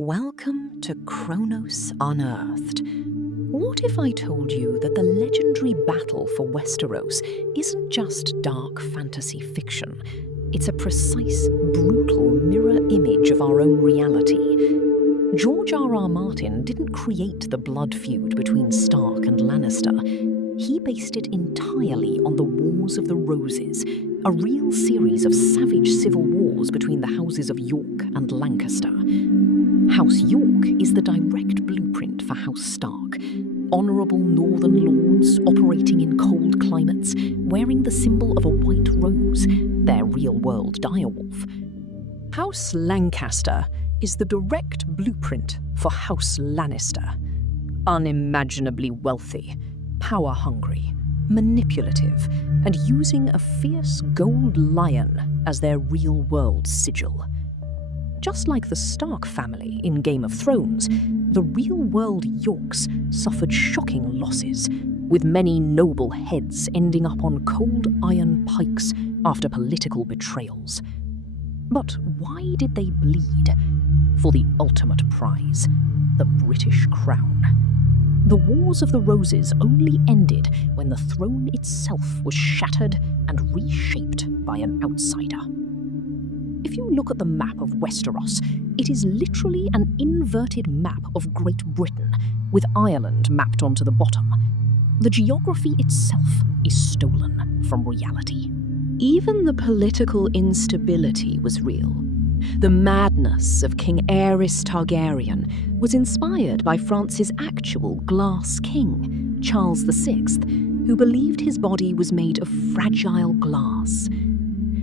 Welcome to Kronos Unearthed. What if I told you that the legendary battle for Westeros isn't just dark fantasy fiction? It's a precise, brutal mirror image of our own reality. George R.R. Martin didn't create the blood feud between Stark and Lannister. He based it entirely on the Wars of the Roses, a real series of savage civil wars between the houses of York and Lancaster. House York is the direct blueprint for House Stark. Honourable northern lords operating in cold climates, wearing the symbol of a white rose, their real-world direwolf. House Lancaster is the direct blueprint for House Lannister. Unimaginably wealthy, power-hungry, manipulative, and using a fierce gold lion as their real-world sigil. Just like the Stark family in Game of Thrones, the real-world Yorks suffered shocking losses, with many noble heads ending up on cold iron pikes after political betrayals. But why did they bleed? For the ultimate prize, the British crown. The Wars of the Roses only ended when the throne itself was shattered and reshaped by an outsider. If you look at the map of Westeros, it is literally an inverted map of Great Britain, with Ireland mapped onto the bottom. The geography itself is stolen from reality. Even the political instability was real. The madness of King Aerys Targaryen was inspired by France's actual Glass King, Charles VI, who believed his body was made of fragile glass.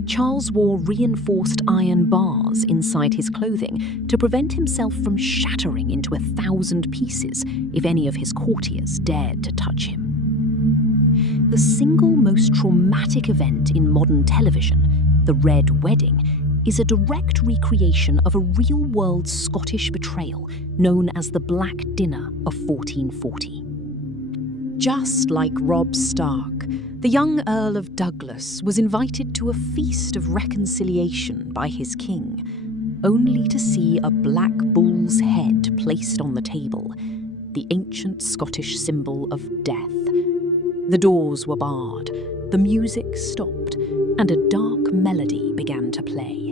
Charles wore reinforced iron bars inside his clothing to prevent himself from shattering into 1,000 pieces if any of his courtiers dared to touch him. The single most traumatic event in modern television, the Red Wedding, is a direct recreation of a real-world Scottish betrayal known as the Black Dinner of 1440. Just like Robb Stark, the young Earl of Douglas was invited to a feast of reconciliation by his king, only to see a black bull's head placed on the table, the ancient Scottish symbol of death. The doors were barred, the music stopped, and a dark melody began to play.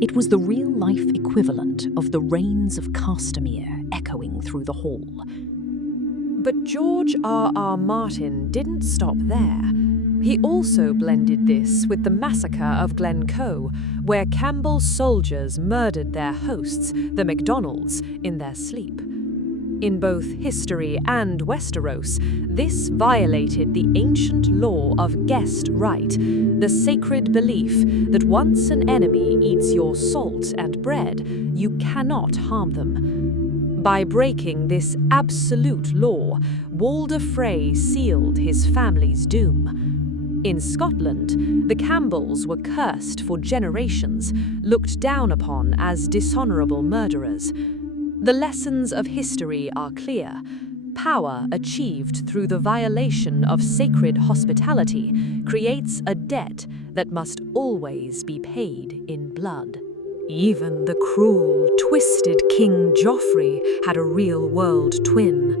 It was the real-life equivalent of the Rains of Castamere echoing through the hall. But George R.R. Martin didn't stop there. He also blended this with the massacre of Glencoe, where Campbell's soldiers murdered their hosts, the MacDonalds, in their sleep. In both history and Westeros, this violated the ancient law of guest right, the sacred belief that once an enemy eats your salt and bread, you cannot harm them. By breaking this absolute law, Walder Frey sealed his family's doom. In Scotland, the Campbells were cursed for generations, looked down upon as dishonourable murderers. The lessons of history are clear. Power achieved through the violation of sacred hospitality creates a debt that must always be paid in blood. Even the cruel, twisted King Joffrey had a real-world twin.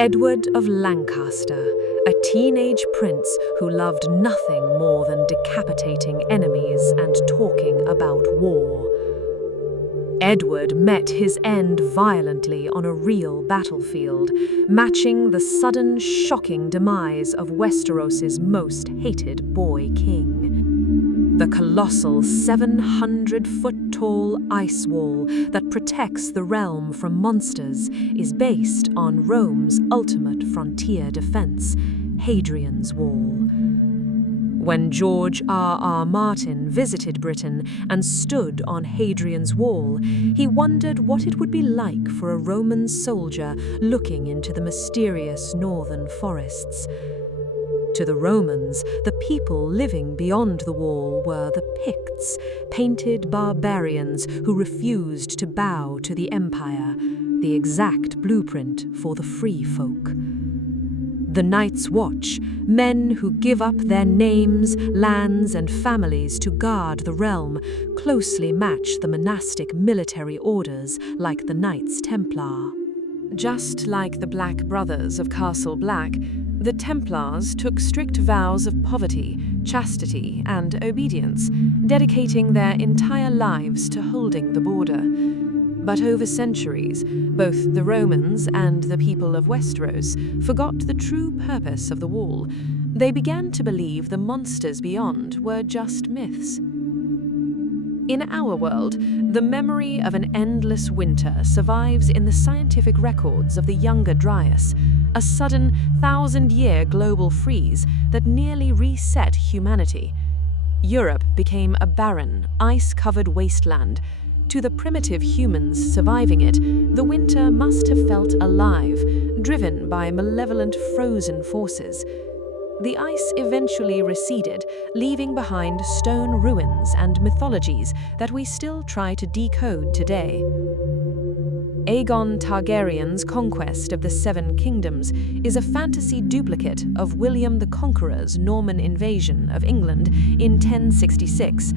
Edward of Lancaster, a teenage prince who loved nothing more than decapitating enemies and talking about war. Edward met his end violently on a real battlefield, matching the sudden, shocking demise of Westeros's most hated boy king. The colossal 700-foot-tall ice wall that protects the realm from monsters is based on Rome's ultimate frontier defense, Hadrian's Wall. When George R.R. Martin visited Britain and stood on Hadrian's Wall, he wondered what it would be like for a Roman soldier looking into the mysterious northern forests. To the Romans, the people living beyond the wall were the Picts, painted barbarians who refused to bow to the empire, the exact blueprint for the free folk. The Night's Watch, men who give up their names, lands, and families to guard the realm, closely match the monastic military orders like the Knights Templar. Just like the Black Brothers of Castle Black, the Templars took strict vows of poverty, chastity, and obedience, dedicating their entire lives to holding the border. But over centuries, both the Romans and the people of Westeros forgot the true purpose of the Wall. They began to believe the monsters beyond were just myths. In our world, the memory of an endless winter survives in the scientific records of the Younger Dryas, a sudden 1,000-year global freeze that nearly reset humanity. Europe became a barren, ice-covered wasteland. To the primitive humans surviving it, the winter must have felt alive, driven by malevolent frozen forces. The ice eventually receded, leaving behind stone ruins and mythologies that we still try to decode today. Aegon Targaryen's conquest of the Seven Kingdoms is a fantasy duplicate of William the Conqueror's Norman invasion of England in 1066.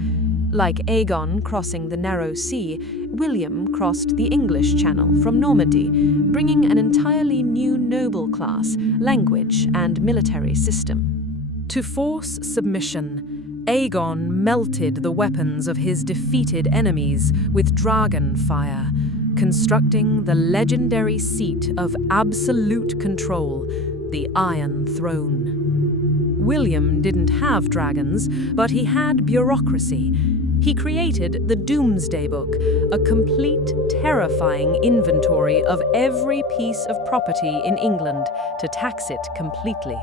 Like Aegon crossing the Narrow Sea, William crossed the English Channel from Normandy, bringing an entirely new noble class, language, and military system. To force submission, Aegon melted the weapons of his defeated enemies with dragon fire, constructing the legendary seat of absolute control, the Iron Throne. William didn't have dragons, but he had bureaucracy. He created the Doomsday Book, a complete, terrifying inventory of every piece of property in England to tax it completely.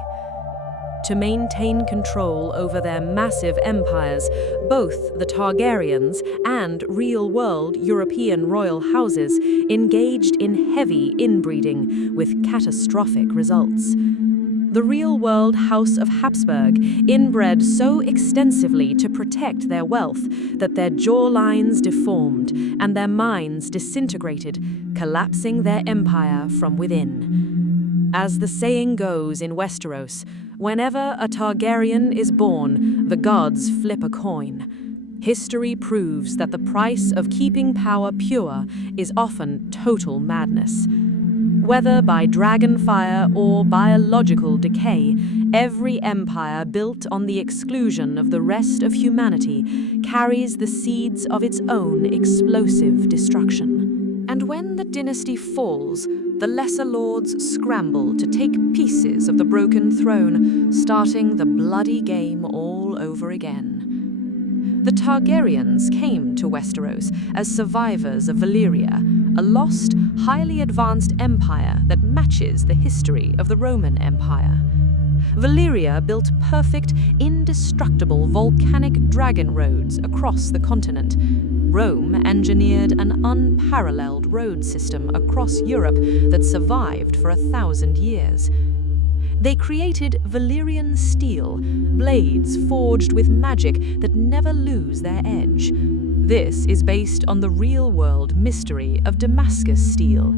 To maintain control over their massive empires, both the Targaryens and real-world European royal houses engaged in heavy inbreeding with catastrophic results. The real-world House of Habsburg inbred so extensively to protect their wealth that their jawlines deformed and their minds disintegrated, collapsing their empire from within. As the saying goes in Westeros, whenever a Targaryen is born, the gods flip a coin. History proves that the price of keeping power pure is often total madness. Whether by dragon fire or biological decay, every empire built on the exclusion of the rest of humanity carries the seeds of its own explosive destruction. And when the dynasty falls, the lesser lords scramble to take pieces of the broken throne, starting the bloody game all over again. The Targaryens came to Westeros as survivors of Valyria, a lost, highly advanced empire that matches the history of the Roman Empire. Valyria built perfect, indestructible volcanic dragon roads across the continent. Rome engineered an unparalleled road system across Europe that survived for 1,000 years. They created Valyrian steel, blades forged with magic that never lose their edge. This is based on the real-world mystery of Damascus steel.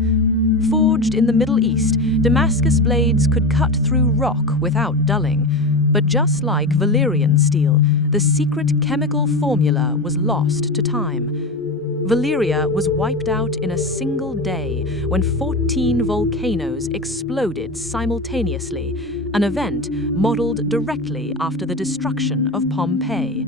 Forged in the Middle East, Damascus blades could cut through rock without dulling. But just like Valyrian steel, the secret chemical formula was lost to time. Valyria was wiped out in a single day when 14 volcanoes exploded simultaneously, an event modeled directly after the destruction of Pompeii.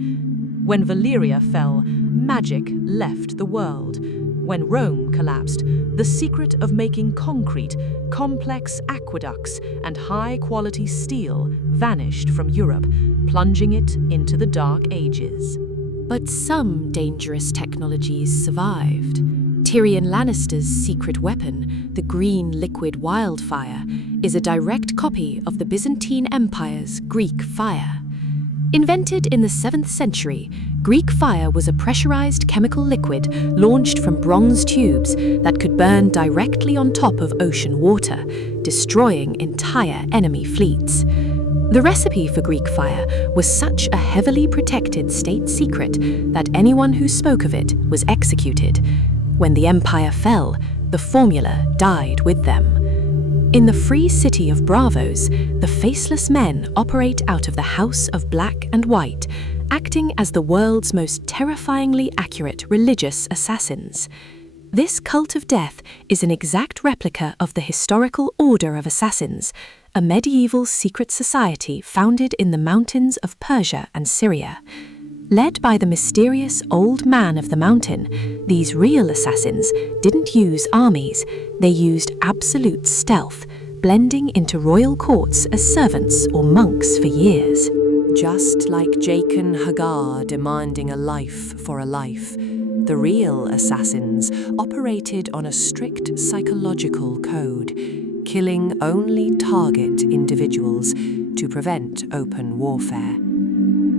When Valyria fell, magic left the world. When Rome collapsed, the secret of making concrete, complex aqueducts, and high-quality steel vanished from Europe, plunging it into the Dark Ages. But some dangerous technologies survived. Tyrion Lannister's secret weapon, the green liquid wildfire, is a direct copy of the Byzantine Empire's Greek fire. Invented in the 7th century, Greek fire was a pressurized chemical liquid launched from bronze tubes that could burn directly on top of ocean water, destroying entire enemy fleets. The recipe for Greek fire was such a heavily protected state secret that anyone who spoke of it was executed. When the empire fell, the formula died with them. In the free city of Braavos, the faceless men operate out of the House of Black and White, acting as the world's most terrifyingly accurate religious assassins. This cult of death is an exact replica of the historical Order of Assassins, a medieval secret society founded in the mountains of Persia and Syria. Led by the mysterious Old Man of the Mountain, these real assassins didn't use armies, they used absolute stealth, blending into royal courts as servants or monks for years. Just like Jaqen H'ghar demanding a life for a life, the real assassins operated on a strict psychological code, killing only target individuals to prevent open warfare.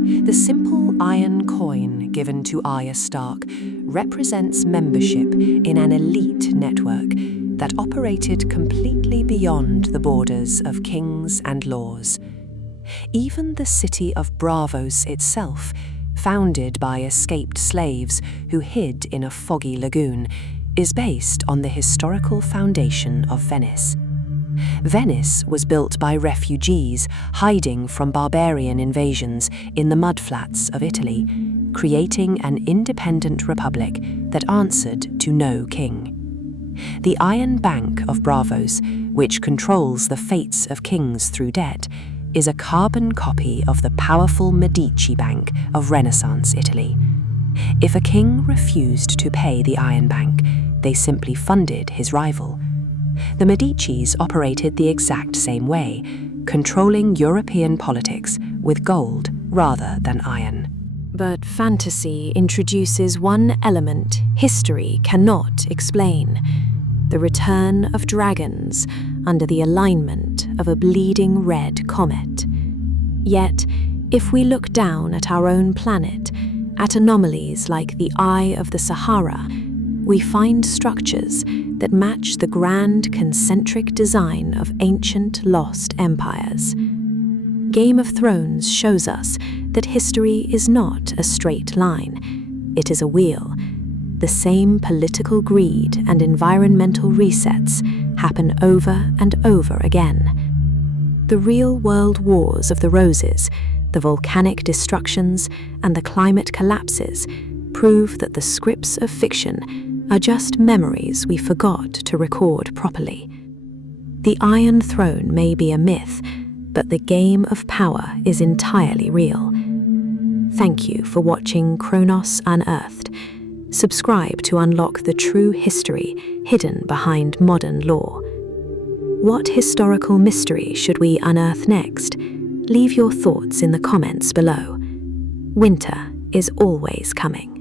The simple iron coin given to Arya Stark represents membership in an elite network that operated completely beyond the borders of kings and laws. Even the city of Braavos itself, founded by escaped slaves who hid in a foggy lagoon, is based on the historical foundation of Venice. Venice was built by refugees hiding from barbarian invasions in the mudflats of Italy, creating an independent republic that answered to no king. The Iron Bank of Braavos, which controls the fates of kings through debt, is a carbon copy of the powerful Medici Bank of Renaissance Italy. If a king refused to pay the Iron Bank, they simply funded his rival. The Medicis operated the exact same way, controlling European politics with gold rather than iron. But fantasy introduces one element history cannot explain: the return of dragons under the alignment of a bleeding red comet. Yet, if we look down at our own planet, at anomalies like the Eye of the Sahara, we find structures that match the grand concentric design of ancient lost empires. Game of Thrones shows us that history is not a straight line. It is a wheel. The same political greed and environmental resets happen over and over again. The real-world wars of the Roses, the volcanic destructions, and the climate collapses prove that the scripts of fiction are just memories we forgot to record properly. The Iron Throne may be a myth, but the game of power is entirely real. Thank you for watching Kronos Unearthed. Subscribe to unlock the true history hidden behind modern lore. What historical mystery should we unearth next? Leave your thoughts in the comments below. Winter is always coming.